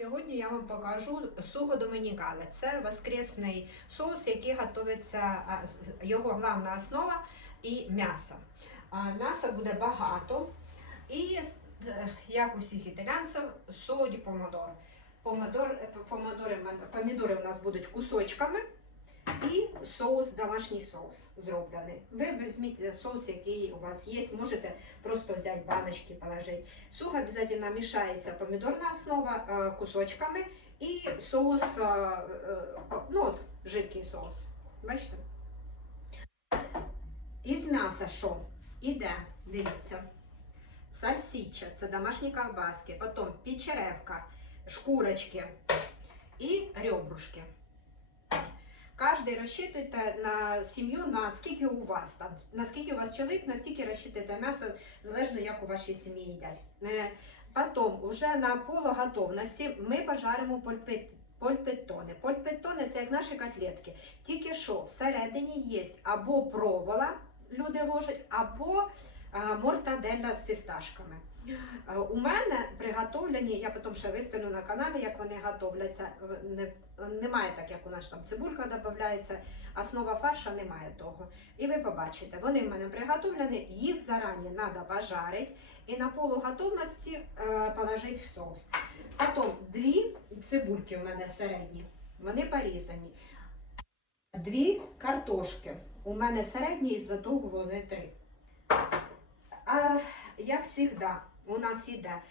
Сьогодні я вам покажу суго домінікале. Це воскресний соус, який готується, його головна основа і м'ясо. М'яса буде багато і, як у всіх італійців, соді помідор. Помідори у нас будуть кусочками і соус, домашній соус зроблений. Ви візьміть соус, який у вас є, можете просто взяти баночки, положити. Сухо обязательно мешается помидорная основа кусочками и соус, ну от, жидкий соус. Бачите? Із м'яса що? Іде, дивіться, сальсича, це домашні колбаски, потім печеревка, шкурочки і ребрушки. Кожен розчитуйте на сім'ю, наскільки у вас там, наскільки у вас чоловік, настільки розчитуйте м'ясо, залежно як у вашій сім'ї їдять. Потім, уже на полуготовності ми пожаримо польпеттони. Польпеттони – це як наші котлетки. Тільки що всередині є або провола, люди ложать, або мортаделла з фісташками. У мене приготовлені, я потім ще виставлю на каналі, як вони готовляться. Немає так, як у нас там цибулька додається, основа фарша, немає того. І ви побачите, вони в мене приготовлені, їх зарані треба пожарити і на полуготовності положити в соус. Потім дві цибульки у мене середні, вони порізані. Дві картошки у мене середні, із-за того вони три. А як завжди, у нас йде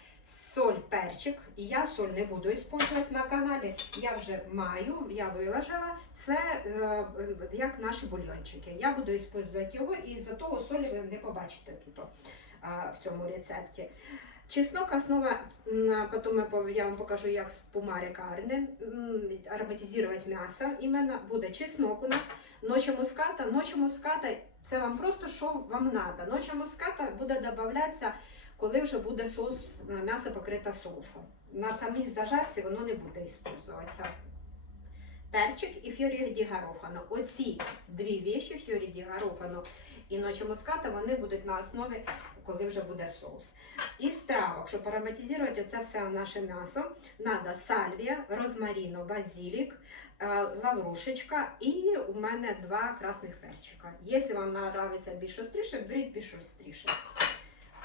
соль, перчик, і я соль не буду використовувати на каналі, я вже маю, я виложила, це як наші бульйончики. Я буду використовувати його, і з-за того солі ви не побачите тут в цьому рецепті. Чеснок, основа, потім я вам покажу, як спумари карне, ароматизувати м'ясо, іменно буде чеснок у нас, ночі муската, це вам просто, що вам треба. Ночі муската буде додаватися, коли вже буде соус, м'ясо покрите соусом. На самій зажарці воно не буде використовуватися. Перчик і фьорі ді гарофано. Оці дві речі, фьорі ді гарофано і ночі муската, вони будуть на основі, коли вже буде соус. Із травок, щоб ароматизувати це все наше м'ясо, треба сальвія, розмаріно, базилік, лаврушечка і у мене два красних перчика. Якщо вам подобається більш остріше, беріть більш остріше.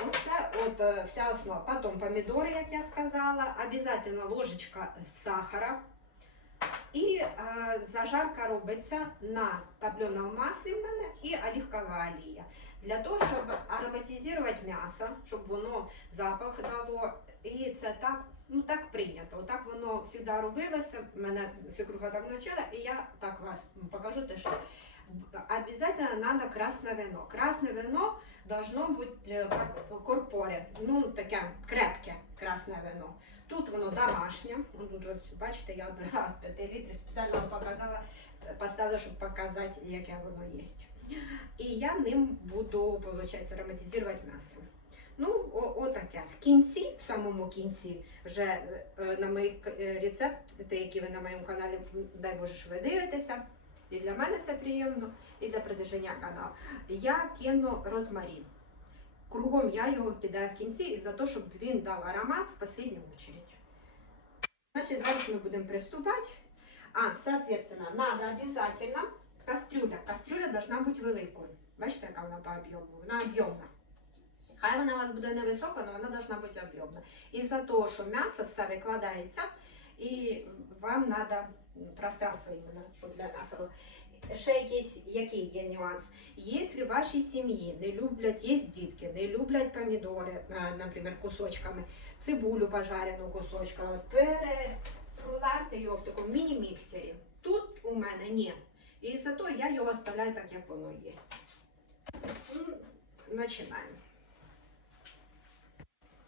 Оце от вся основа. Потім помідори, як я сказала, обов'язково ложечка сахара. І зажарка робиться на топленому маслі в мене і оливкова олія. Для того, щоб ароматизувати м'ясо, щоб воно запах дало. І це так, ну так прийнято. Отак воно завжди робилося. Мене свекруха так навчила, і я так вас покажу те, що обязательно треба красне вино. Красне вино должно бути корпоре, ну таке крепке красне вино. Тут воно домашнє, тут, бачите, я 5 літрів спеціально показала, поставила, щоб показати, яке воно є. І я ним буду, виходить, ароматизувати м'ясо. Ну, отаке. В кінці, в самому кінці, вже на мої рецепти, які ви на моєму каналі, дай Боже, що ви дивитеся, і для мене це приємно, і для продовження каналу, я кину розмарин. Кругом я його кидаю в кінці, із-за того, щоб він дав аромат в останню очередь. Значить, зараз ми будемо приступати. Соответственно, надо обязательно кастрюля. Кастрюля должна бути великою. Бачите, яка вона по об'єму? Вона об'ємна. Хай вона у вас буде невисока, але вона должна бути об'ємна. Із-за того, що м'ясо все викладається, і вам треба пространство іменно, щоб для м'яса було. Ще який є нюанс. Якщо в вашій сім'ї не люблять, є дітки, не люблять помідори, наприклад, кусочками, цибулю пожарену кусочками, перефруларте його в такому міні-міксері. Тут у мене ні. І зато я його оставляю так, як воно є. Починаємо.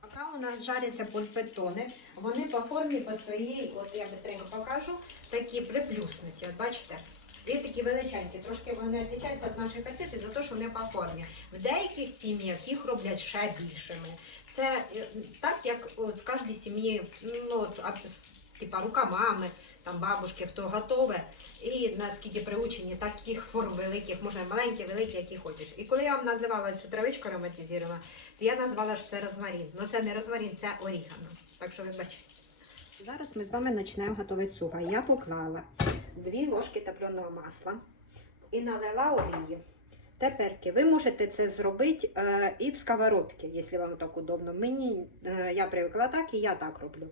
Поки у нас жаряться польпеттони, вони по формі, по своїй, от я швидко покажу, такі приплюснуті, от бачите? І такі величенькі, трошки вони відрізняються від наших котлет за те, що вони по формі. В деяких сім'ях їх роблять ще більшими. Це так, як от в кожній сім'ї, ну, типа рука мами, там бабушки, хто готове, і наскільки приучені, таких форм великих, може маленькі, великі, які хочеш. І коли я вам називала цю травичку ароматизована, то я назвала, що це розмарин. Ну це не розмарин, це орігано. Так що ви бачите. Зараз ми з вами почнемо готувати суп. Я поклала 2 ложки топленого масла і налила олії. Тепер ви можете це зробити і в сковородці, якщо вам так удобно. Я привикла так і я так роблю.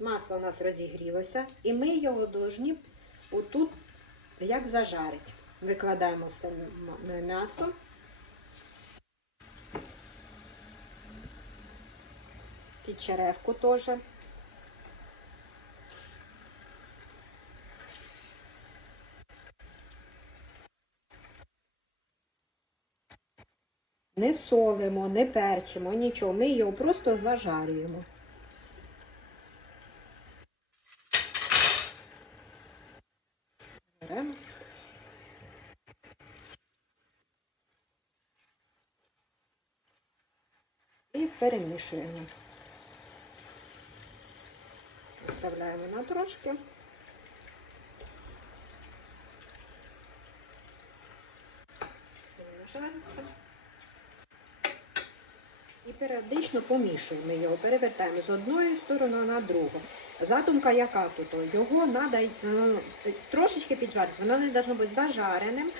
Масло у нас розігрілося і ми його повинні отут як зажарити. Викладаємо все м'ясо. Під черевку теж. Не солимо, не перчимо, нічого. Ми його просто зажарюємо. Беремо. І перемішуємо. Вставляємо на трошки. Жариться. І періодично помішуємо його, перевертаємо з одної сторони на другу. Задумка яка тут? Його треба трошечки піджарити, воно не має бути зажареним.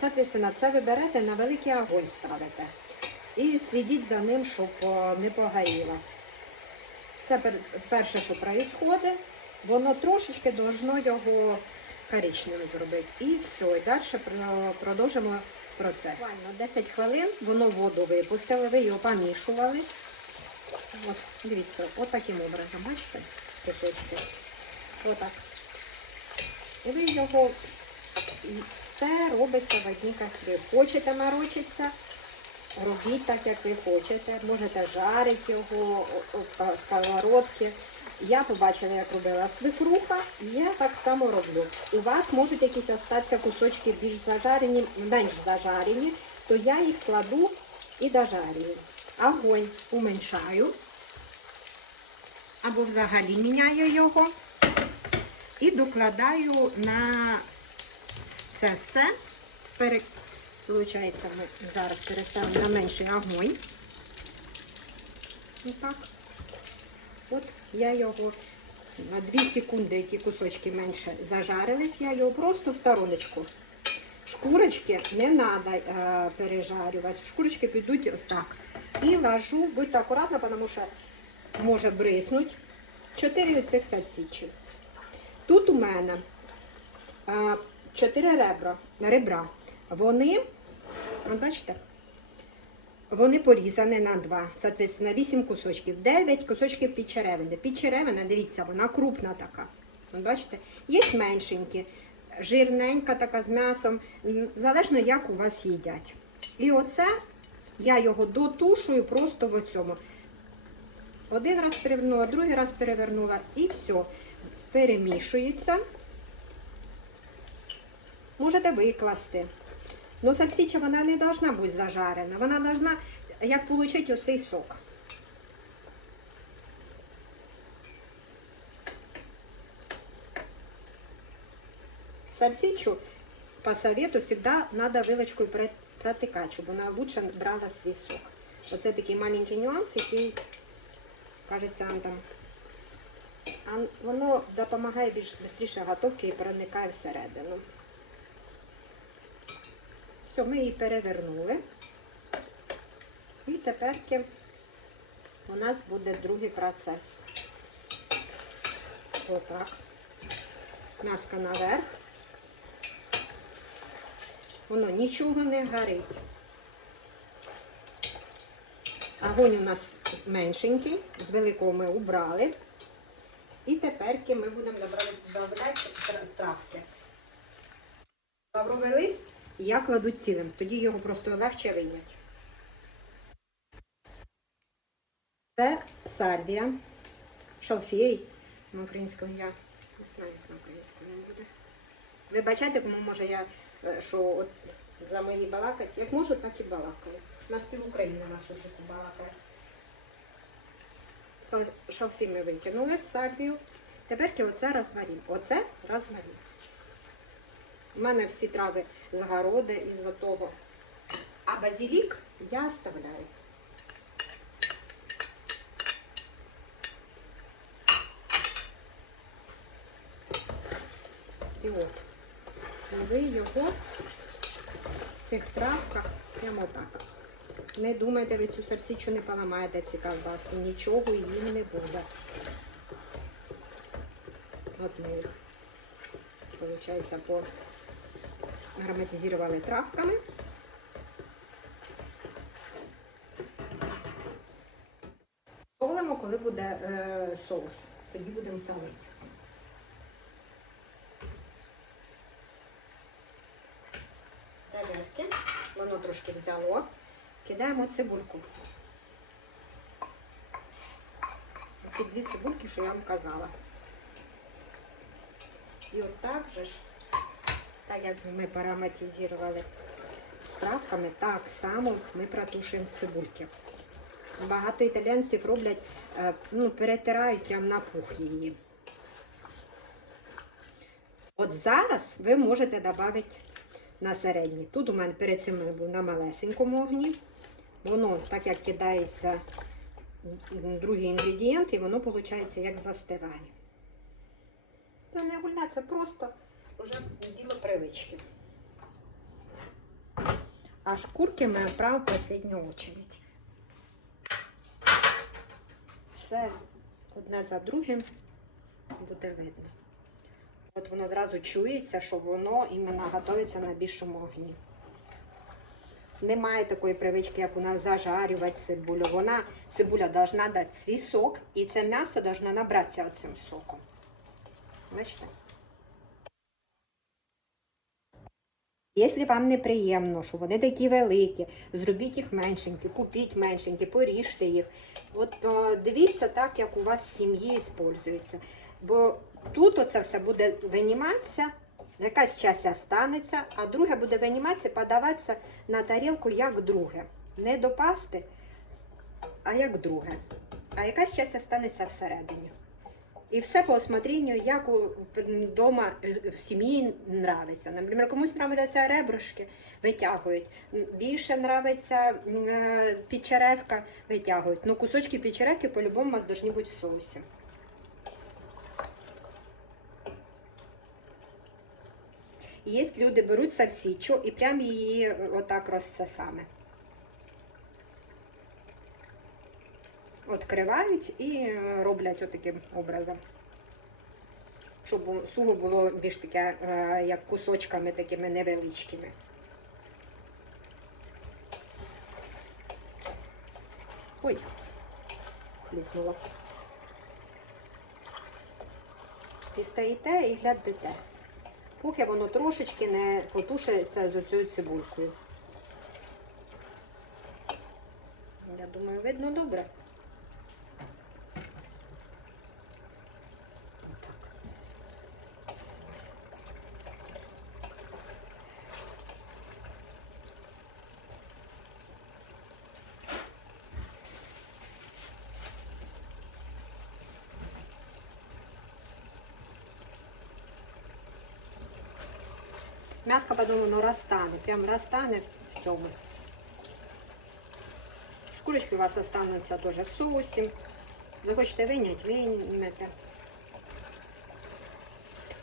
Соответственно, це ви берете на великий огонь ставите. І слідіть за ним, щоб не погоріло. Це перше, що відбувається, воно трошечки должно його коричневим зробити. І все, і далі продовжимо процес. Буквально 10 хвилин воно воду випустили, ви його помішували. От, дивіться, от таким образом, бачите, кусочки. Отак. І ви його, все робиться в одній кастрюлі. Хочете морочитися, робіть так, як ви хочете. Можете жарити його в сковородці. Я побачила, як робила свекруха, і я так само роблю. У вас можуть якісь залишитися кусочки більш зажарені, менш зажарені, то я їх кладу і дожарюю. Огонь уменьшаю, або взагалі міняю його і докладаю на це все. Получається, ми зараз переставимо на менший огонь. Отак. От я його на 2 секунди, які кусочки менше зажарились, я його просто в стороночку. Шкурочки не треба пережарювати, шкурочки підуть отак. І ложу, будьте акуратно, тому що може бриснути 4 оцих сальсичі. Тут у мене 4 ребра. Вони, бачите, вони порізані на 2, соответственно, 8 кусочків, 9 кусочків підчеревини. Підчеревина, дивіться, вона крупна така. Бачите, є меншенькі, жирненька така з м'ясом, залежно як у вас їдять. І оце я його дотушую просто в цьому. Один раз перевернула, другий раз перевернула і все. Перемішується. Можете викласти. Но сальсича, вона не должна бути зажарена. Вона должна, як отримати оцей сок. Сальсичу, по совету, всегда надо вилочкою протикати, щоб вона лучше брала свій сок. Оце такий маленький нюанс, який, кажеться, воно допомагає більш швидше готовки і проникає всередину. Все, ми її перевернули. І тепер у нас буде другий процес. Отак. М'яско наверх. Воно нічого не горить. Огонь у нас меншенький, з великого ми убрали. І тепер ми будемо додавати травки. Лавровий лист я кладу цілим, тоді його просто легше вийняти. Це сальвія, шалфей. На українському я не знаю, як на українському він буде. Вибачайте, кому може я, що от за мої балакать. Як можу, так і балакаю. У нас пів-України нас уже балакає. Шалфей ми викинули в сальвію. Тепер оце розваримо. Оце розваримо. У мене всі трави з городу із-за того. А базилік я оставляю. І от. І ви його в цих травках прямо так. Не думайте, ви цю сальсичу не поламаєте, ці ковбаски. Нічого їм не буде. От ми, виходить, ароматизували травками. Солимо, коли буде соус. Тоді будемо солити. Тарілки. Воно трошки взяло. Кидаємо цибульку. Ці 2 цибульки, що я вам казала. І от так же ж, так як ми поароматизували з травками, так само ми протушуємо цибульки. Багато італійців роблять, перетирають прямо на пух її. От зараз ви можете додати на середній. Тут у мене перед цим був на малесенькому огні. Воно, так як кидається другий інгредієнт, і воно, виходить, як застиває. Це не гульня, це просто вже діло привички. А шкурки ми відправимо в останню очередь. Все одне за другим буде видно. От воно зразу чується, що воно іменно готується на більшому огні. Немає такої привички, як у нас зажарювати цибулю. Цибуля повинна дати свій сок, і це м'ясо повинно набратися оцим соком. Бачите? Якщо вам неприємно, що вони такі великі, зробіть їх меншенькі, купіть меншенькі, поріжте їх. От дивіться так, як у вас в сім'ї використовується. Бо тут оце все буде виніматися, якась частина станеться, а друге буде виніматися, подаватися на тарілку як друге. Не до пасти, а як друге. А якась частина станеться всередині. І все по усмотренню, як вдома в сім'ї нравиться. Наприклад, комусь нравляться ребрышки, витягують. Більше нравиться печеревка, витягують. Ну, кусочки печеревки по-любому у вас повинні бути в соусі. Є люди беруть сальсичу і прям її отак розсосами. Відкривають і роблять отаким образом. Щоб суго було більш таке, як кусочками такими невеличкими. Ой, хлюпнула. І стоїте і глядите, поки воно трошечки не потушиться з оцією цибулькою. Я думаю, видно добре. М'яско потім воно розтане, прям розтане в цьому. Шкурочки у вас остануться теж в соусі. Захочете виняти, виймете.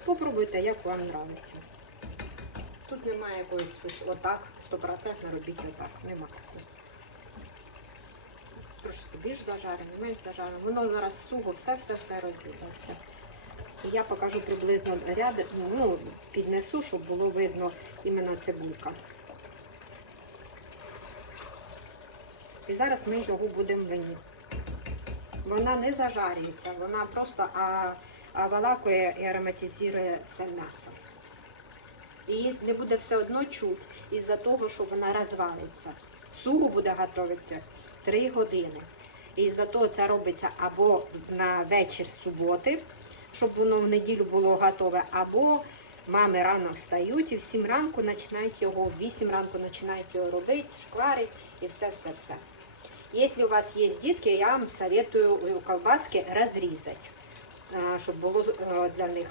Попробуйте, як вам подобається. Тут немає якоїсь отак, 100% робіть отак, нема. Трошки більш зажарене, менш зажарене. Воно зараз суго, все розійдеться. Я покажу приблизно ряд, піднесу, щоб було видно іменно цибулька. І зараз ми його будемо виняти. Вона не зажарюється, вона просто валакує і ароматизує це м'ясо. І не буде все одно чути із-за того, що вона розвалиться. Суго буде готуватися 3 години. І із-за того це робиться або на вечір суботи, щоб воно в неділю було готове, або мами рано встають і в 7 ранку починають його, в 8 ранку починають його робити, шкварити і все-все-все. Якщо у вас є дітки, я вам советую колбаски розрізати, щоб було для них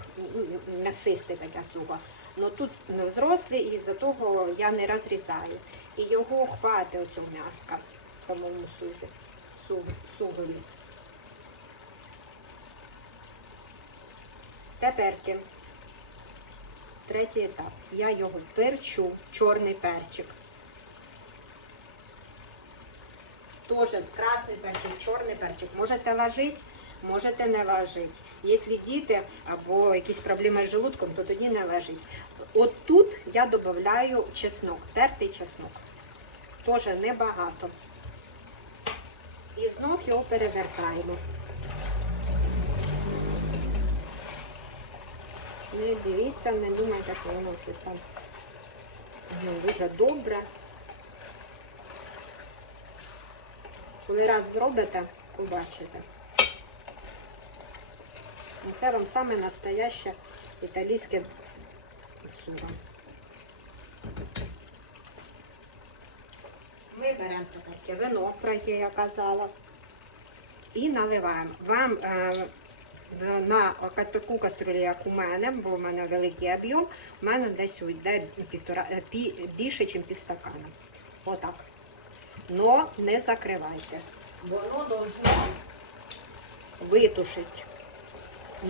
м'ясисте таке суго. Но тут взрослі, і з-за того я не розрізаю. І його хватить оцю м'яска в самому сугові. Теперки третій етап. Я його перчу, чорний перчик. Тоже красний перчик, чорний перчик. Можете ложити, можете не ложити. Якщо діти або якісь проблеми з желудком, то тоді не ложіть. От тут я додаю чеснок, тертий чеснок. Тоже небагато. І знов його перевертаємо. Не дивіться, не думайте, що воно щось там дуже добре. Коли раз зробите, побачите. Це вам саме настояще італійське суго. Ми беремо таке вино, про яке я казала, і наливаємо. Вам на таку кастрюлю, як у мене, бо в мене великий об'єм, в мене десь йде більше, ніж півстакана. Отак. Но не закривайте. Воно должно витушити.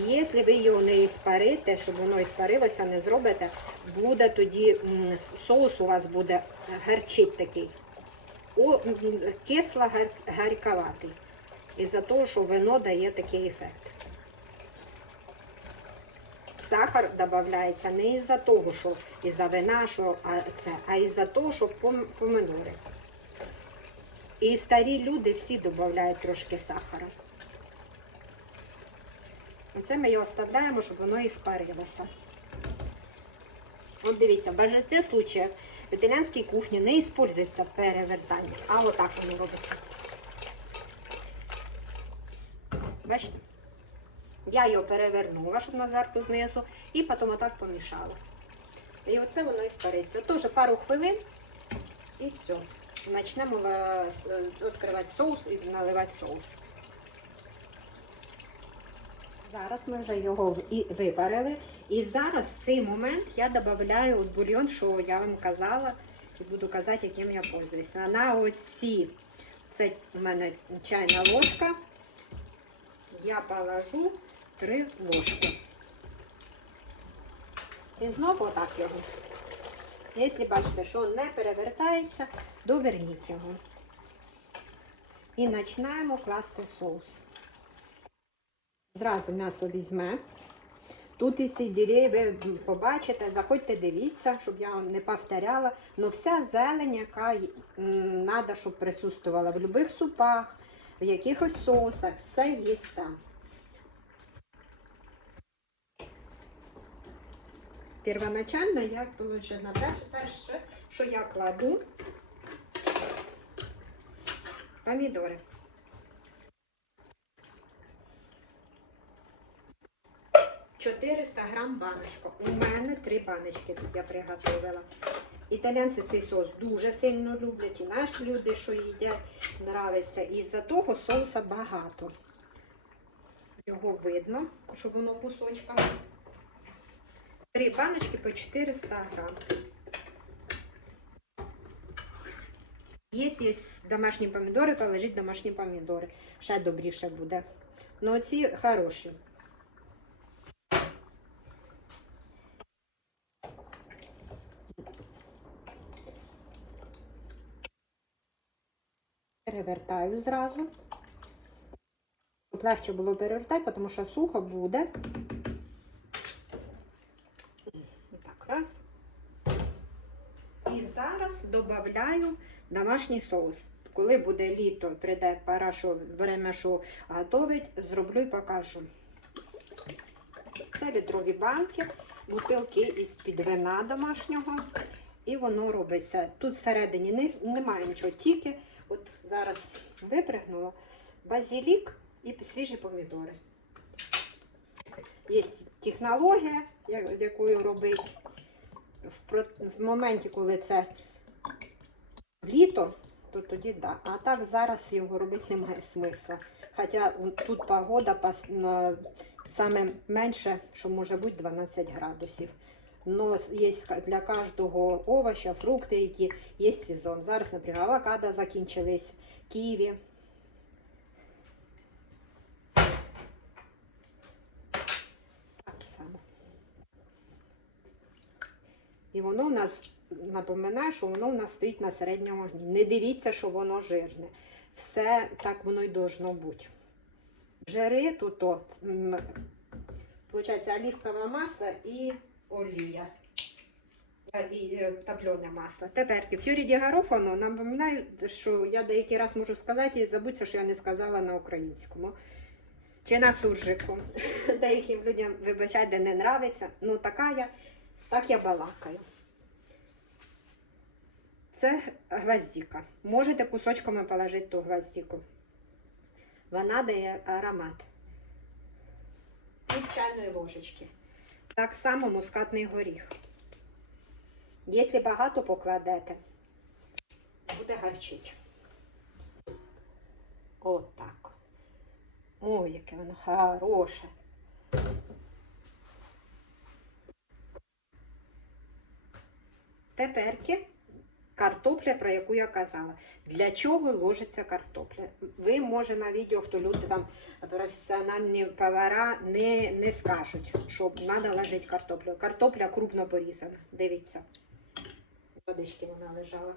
Якщо ви його не іспарите, щоб воно іспарилося, не зробите, буде тоді, соус у вас буде гарчить такий. Кисло-гарьковатий. Із-за того, що вино дає такий ефект. Сахар додається не із-за того, що із-за вина, а із-за того, що помидори. І старі люди всі додають трошки сахара. Оце ми його оставляємо, щоб воно і спарилося. От дивіться, в більшості случаїв в італійській кухні не використовується перевертання, а отак воно робиться. Бачите? Я його перевернула, щоб на зверху знизу, і потім отак помішала. І оце воно і спариться. Теж пару хвилин і все. Почнемо відкривати соус і наливати соус. Зараз ми вже його і випарили. І зараз в цей момент я додаю бульйон, що я вам казала, і буду казати, яким я пользуюся. На оці, це у мене чайна ложка, я положу 3 ложки. І знову отак його. Якщо бачите, що не перевертається, доверніть його. І починаємо класти соус. Зразу м'ясо візьме. Тут і сельдерей ви побачите, заходьте, дивіться, щоб я вам не повторяла. Но вся зелень, яка треба, щоб присутствувала в будь-яких супах, в якихось соусах, все є там. Первоначально я положила перше, що я кладу помідори. 400 грам баночка. У мене 3 баночки тут я приготувала. Італійці цей соус дуже сильно люблять, і наші люди, що їдять, подобається. І з-за того соуса багато. Його видно, що воно кусочками. 3 баночки по 400 грам. Є домашні помідори, положіть домашні помідори. Ще добріше буде. Ну ці хороші. Перевертаю зразу. Щоб легше було перевертати, тому що сухо буде. Так, раз. І зараз додаю домашній соус. Коли буде літо, прийде пора, що время, що готовить, зроблю і покажу. Це літрові банки, бутилки із-під вина домашнього. І воно робиться. Тут всередині немає нічого, тільки от зараз випрягнула базилік і свіжі помідори. Є технологія, якою робити. В моменті, коли це літо, то тоді да. А так зараз його робити немає смисла. Хоча тут погода саме менше, що може бути 12 градусів. Но є для кожного овоча, фрукти, які є сезон. Зараз, наприклад, авокадо закінчились, ківі. Так само. І воно у нас, напоминаю, що воно у нас стоїть на середньому вогні. Не дивіться, що воно жирне. Все так воно й должно бути. Жири тут, виходить, оливкове масло і олія. І топлене масло. Тепер Фьорі ді Гарофано, напоминаю, що я деякий раз можу сказати, і забудьте, що я не сказала на українському. Чи на суржику. Деяким людям, вибачайте, не нравиться. Ну, так я балакаю. Це гвоздика. Можете кусочками положити ту гвоздику. Вона дає аромат. Пів чайної ложечки. Так само мускатний горіх. Якщо багато покладете, буде гарчить. Отак. Ой, яке воно хороше. Теперки картопля, про яку я казала. Для чого ложиться картопля? Ви, може, на відео, хто люди там професіональні повара, не скажуть, що треба ложити картоплю. Картопля крупно порізана. Дивіться. Водички вона лежала.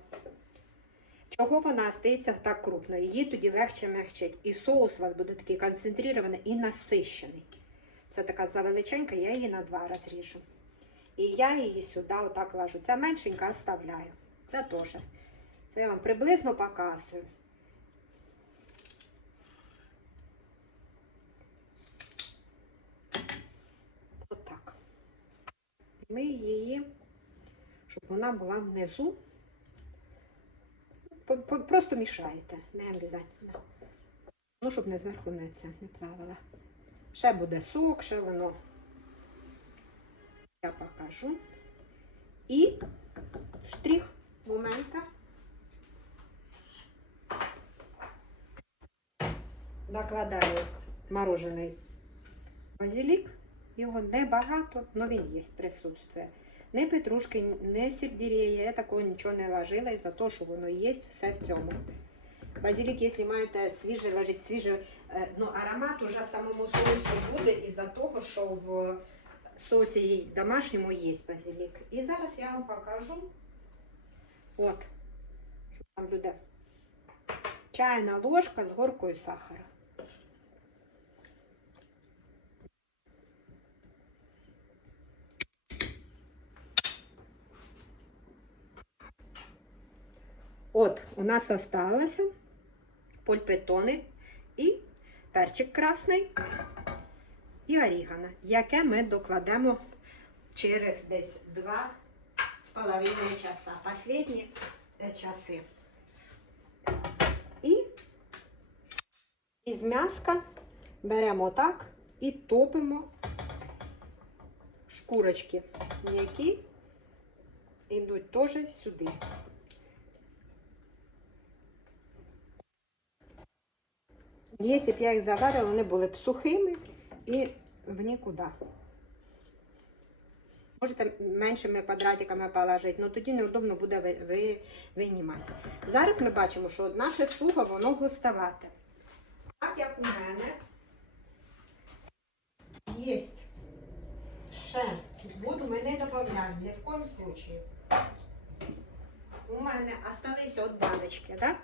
Чого вона стається так крупно? Її тоді легше м'ягчить. І соус у вас буде такий концентрований і насищений. Це така завеличенька, я її на 2 розріжу. І я її сюди отак ложу. Ця меншенька оставляю. Це теж. Це я вам приблизно показую. Отак. Ми її, щоб вона була внизу, просто мішаєте, не обов'язково. Ну, щоб не зверху не плавала. Ще буде сок, ще воно. Я покажу. І штрих момента. Накладаю морожений базилік. Його небагато, але він є, присутствує. Не петрушки, не сельдерея, я такого нічого не ложила, із-за того, що воно є все в цьому. Базилік, якщо маєте свіжий, ложить свіжий, ну, аромат уже в самому соусі буде, із-за того, що в соусі домашньому є базилік. І зараз я вам покажу, от, що там буде, чайна ложка з горкою сахара. От, у нас залишилося польпетони і перчик красний і орігано, яке ми докладемо через десь 2,5 часа. Останні часи. І із м'яска беремо так і топимо шкурочки, які йдуть теж сюди. Якщо б я їх заварила, вони були б сухими і в нікуди. Можете меншими квадратиками положити, але тоді неудобно буде винімати. Зараз ми бачимо, що наше сухо, воно густовате. Так як у мене є ще, воду ми не додаємо, ні в коєму случаю. У мене залишилися от баночки, так?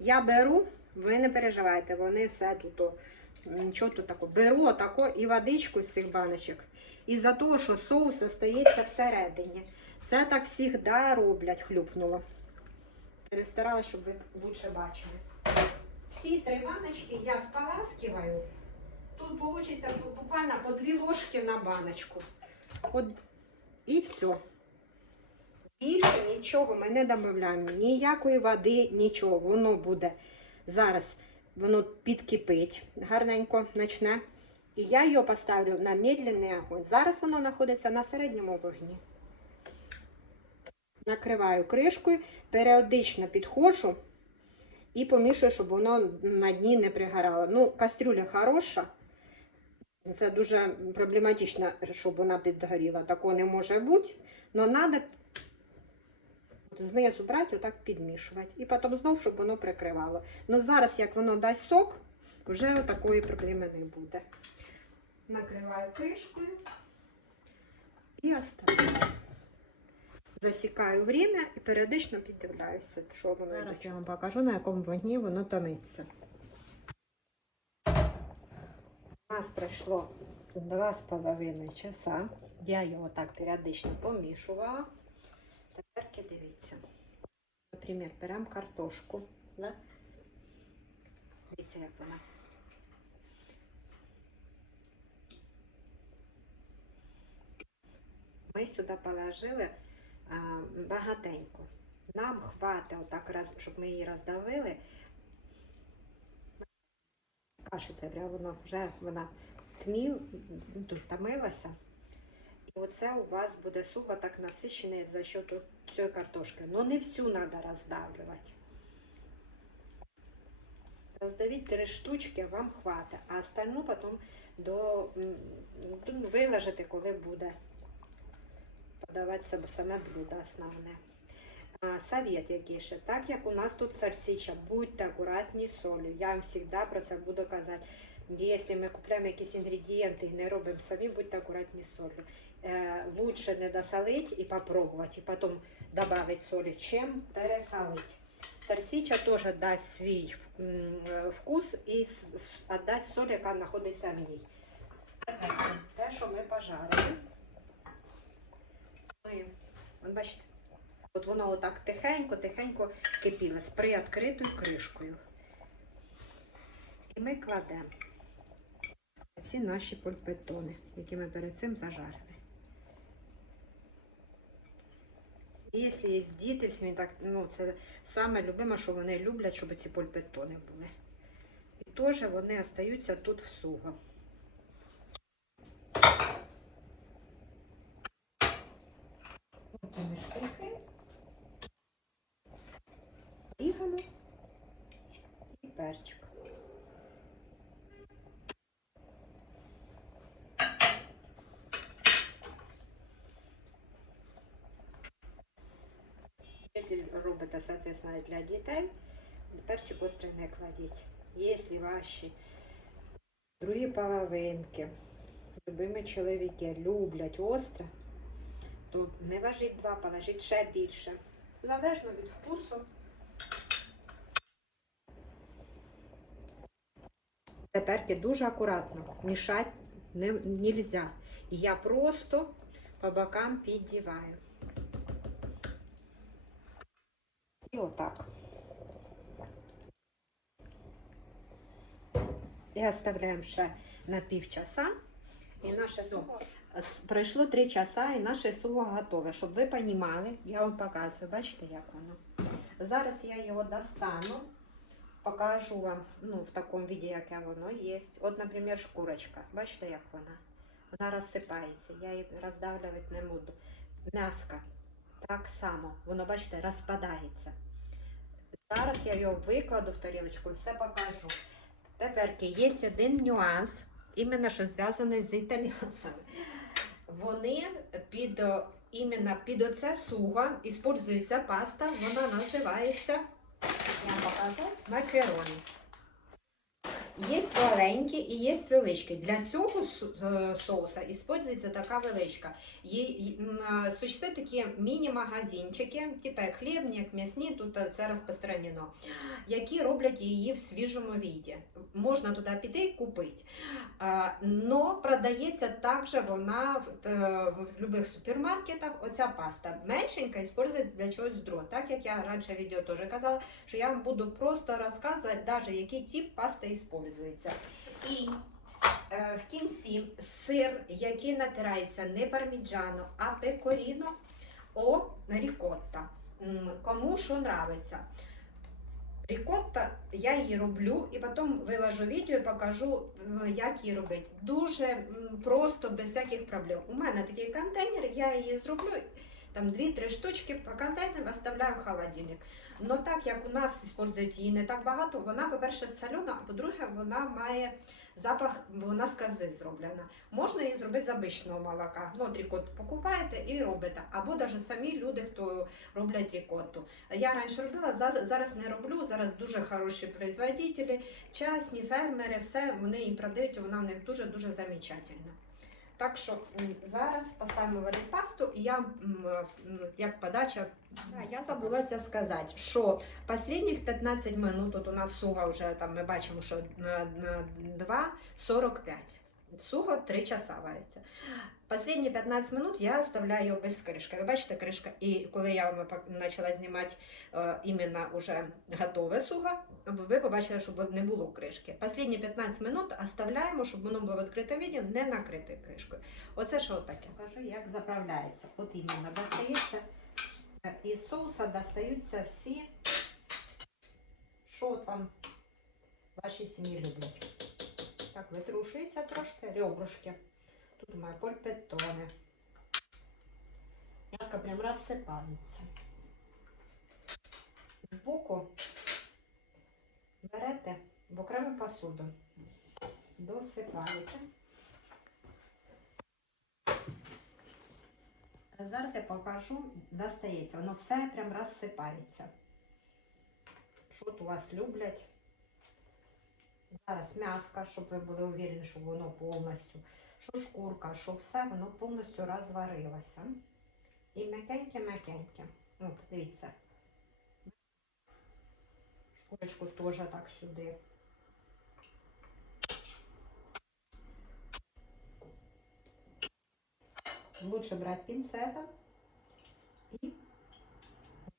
Я беру, ви не переживайте, вони все тут, нічого тут такого. Беру отако і водичку з цих баночок. Із-за того, що соус залишається всередині. Це так завжди роблять, хлюпнуло. Перестарала, щоб ви краще бачили. Всі 3 баночки я споласкиваю. Тут вийде буквально по 2 ложки на баночку. От, і все. Більше нічого ми не додаємо. Ніякої води, нічого. Воно буде зараз, воно підкипить, гарненько почне. І я його поставлю на медленний огонь. Зараз воно знаходиться на середньому вогні. Накриваю кришкою, періодично підходжу і помішую, щоб воно на дні не пригорало. Ну, кастрюля хороша. Це дуже проблематично, щоб вона підгоріла. Такого не може бути. Але треба знизу брати, отак підмішувати. І потім знову, щоб воно прикривало. Ну, зараз, як воно дасть сок, вже такої проблеми не буде. Накриваю кришкою і оставляю. Засікаю время і періодично піддивляюся, що воно. Зараз я вам покажу, на якому вогні воно томиться. У нас пройшло 2,5 часа. Я його так періодично помішувала. Тепер дивіться. Наприклад, беремо картошку. Да? Дивіться, як вона. Ми сюди положили багатенько. Нам хватить отак, щоб ми її роздавили. Кашиця, воно вже вона томилася. І оце у вас буде сухо так насичене за счет цієї картошки. Но не всю треба роздавлювати. Роздавіть 3 штучки, вам хватить. А остальну потім виложите, коли буде подаватися саме блюдо основне. Совет який ще. Так як у нас тут сальсича, будьте акуратні з солью. Я вам завжди про це буду казати. Якщо ми купуємо якісь інгредієнти і не робимо самі, будьте акуратні з солью. Лучше не досолити і попробувати, і потім додати солі, чим пересолити. Сальсича теж дасть свій вкус і віддасть соль, яка знаходиться в ній. Те, що ми пожарили. Бачите? От воно отак тихенько кипіло з приоткритою кришкою. І ми кладемо ці наші польпетони, які ми перед цим зажарили. І якщо є діти, всі так, це саме любиме, що вони люблять, щоб ці польпетони були. І теж вони залишаються тут в сухо. Такими штрихи. Орігано і перчик. Якщо робите, соответственно, для дітей, перчик острий не кладіть. Якщо ваші другі половинки, любимі чоловіки люблять остре, то не ложіть 2, положіть ще більше. Залежно від вкусу. Тепер дуже акуратно, мішати не можна. І я просто по бокам піддіваю. І отак. І оставляємо ще на півчаса. І наше сухо. Пройшло 3 часа і наше сухо готове. Щоб ви розуміли, я вам показую. Бачите, як воно? Зараз я його достану. Покажу вам, в такому віді, яке воно є. От, наприклад, шкурочка. Бачите, як вона? Вона розсипається. Я її роздавлювати не буду. М'яско. Так само. Воно, бачите, розпадається. Зараз я його викладу в тарілочку і все покажу. Тепер є один нюанс, іменно що зв'язаний з італійцями. Вони іменно під оце сухо використовується паста, вона називається, я покажу, макарони. Є маленькі і є величкі. Для цього соуса використовується така величка. Существують такі міні-магазинчики, типу як хлібні, як м'ясні, тут це розпространено, які роблять її в свіжому віді. Можна туди піти і купити. Но продається також вона в будь-яких супермаркетах, оця паста. Меншенька використовується для чогось другого. Так як я раніше в відео теж казала, що я вам буду просто розказувати, навіть який тип пасти використовується. І в кінці сир, який натирається не парміджано, а пекоріно о рікотта. Кому що подобається. Рікотта, я її роблю і потім виложу відео і покажу, як її робити. Дуже просто, без всяких проблем. У мене такий контейнер, я її зроблю, там 2-3 штучки по контейнеру оставляю в холодильник. Но так як у нас використовують її не так багато, вона, по-перше, солена, а по-друге, вона має запах, вона з кози зроблена. Можна її зробити з обичного молока. От рікотту покупаєте і робите. Або навіть самі люди, хто роблять рікотту. Я раніше робила, зараз не роблю. Зараз дуже хороші производителі, частні фермери, все, вони їм продають, вона в них дуже-дуже замечательна. Так що зараз поставимо варити пасту, і я як подача, я забулася сказати, що останніх 15 минут, тут у нас суга вже там ми бачимо, що на 2,45. Сухо 3 часа вариться. Останні 15 минут я оставляю його без кришки. Ви бачите, кришка. І коли я вам почала знімати іменно уже готове сухо, ви побачили, щоб не було кришки. Останні 15 минут оставляємо, щоб воно було в відкритому віді, не накритою кришкою. Оце що таке. Покажу, як заправляється. От іменно достається, із соуса достаються всі, що от вам ваші сім'ї люблять. Так, витрушується трошки ребрышки. Тут у мене польпетони. М'яско прям розсипається. Збоку берете в окрему посуду, досипаєте. Зараз я покажу, достається. Воно все прям розсипається. Що тут у вас люблять? Зараз м'яско, щоб ви були уверені, що воно повністю, що шкурка, що все, воно повністю розварилося. І м'якеньке-м'якеньке. От, дивіться. Шкурочку теж так сюди. Лучше брати пінцетом і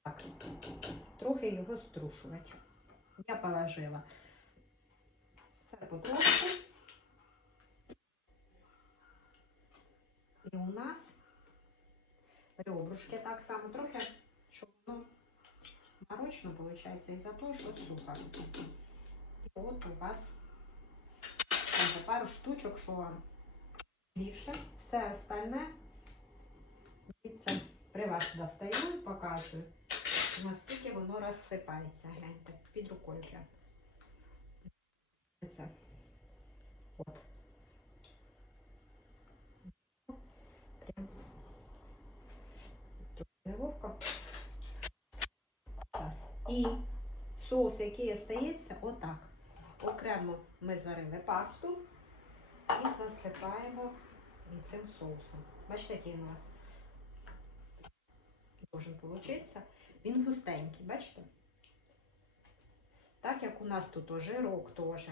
так, трохи його струшувати. Я положила все потрошку. І у нас ребрышки так само трохи, щоб воно молочно виходить із-за того, що сухо. І от у вас пару штучок, що вам більше. Все остальне, дивіться, при вас достаю і показую, наскільки воно розсипається. Гляньте, під рукою прям. Це. От. Прям. Неловко. І соус, який остається, отак. Окремо ми зварили пасту і засипаємо цим соусом. Бачите, який у нас должен получитися. Він густенький, бачите? Так як у нас тут жирок теж.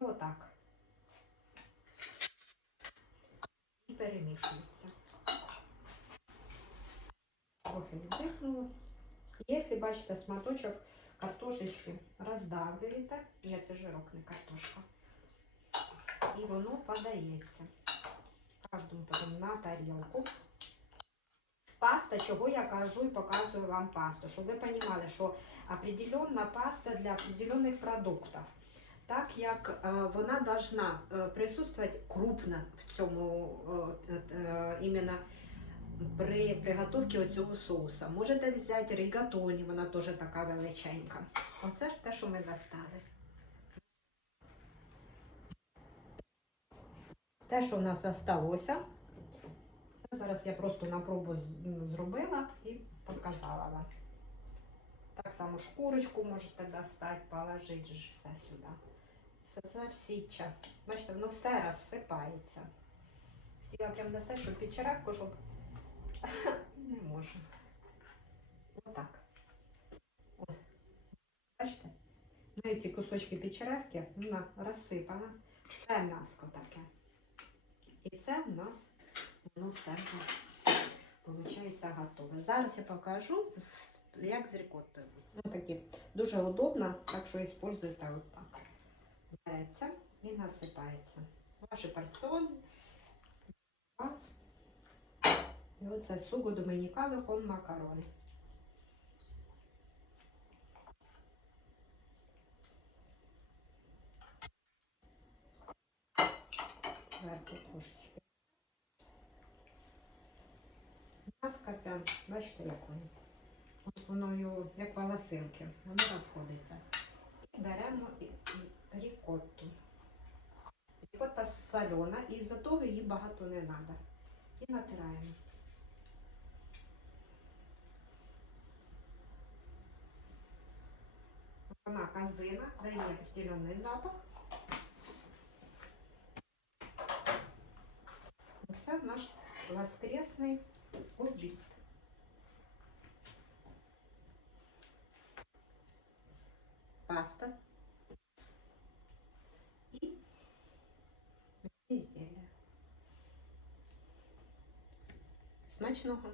І отак. І перемішується. Трохи відтиснуло. Якщо бачите сматочок картошечки, роздавлюєте, це жирок, не картошка, і воно подається. Кожному потім на тарілку. Паста, чого я кажу і показую вам пасту, щоб ви розуміли, що определенна паста для определенних продуктів. Так як вона должна присутствувати крупно в цьому, іменно при приготовці оцього соуса. Можете взяти рігатоні, вона теж така величенька. Оце ж те, що ми достали. Те, що в нас залишилося, це зараз я просто на пробу зробила і показала вам. Так само шкурочку можете достати, положити все сюди. Сальсича. Бачите, воно все розсипається. Хотіла прям достати, щоб під черепку, щоб не можу. Отак. От. Бачите? Ну, ці кусочки під черевки, вона розсипана. Все м'яско таке. І це у нас воно все виходить готове. Зараз я покажу, як з рікоттою. Ось такі. Дуже удобно, так що використовуйте отак. Береться і насипається. Ваші порціони. І оце суго домінікано con макарони. Зверху трошечки. Маска прям, бачите, як воно. От воно, як волосинки, воно розходиться. І беремо рікотту. Рікотта солена, і з-за того її багато не треба. І натираємо. Вона козина, дає определенний запах. воскресный обід. Паста і ізделія. Смачного!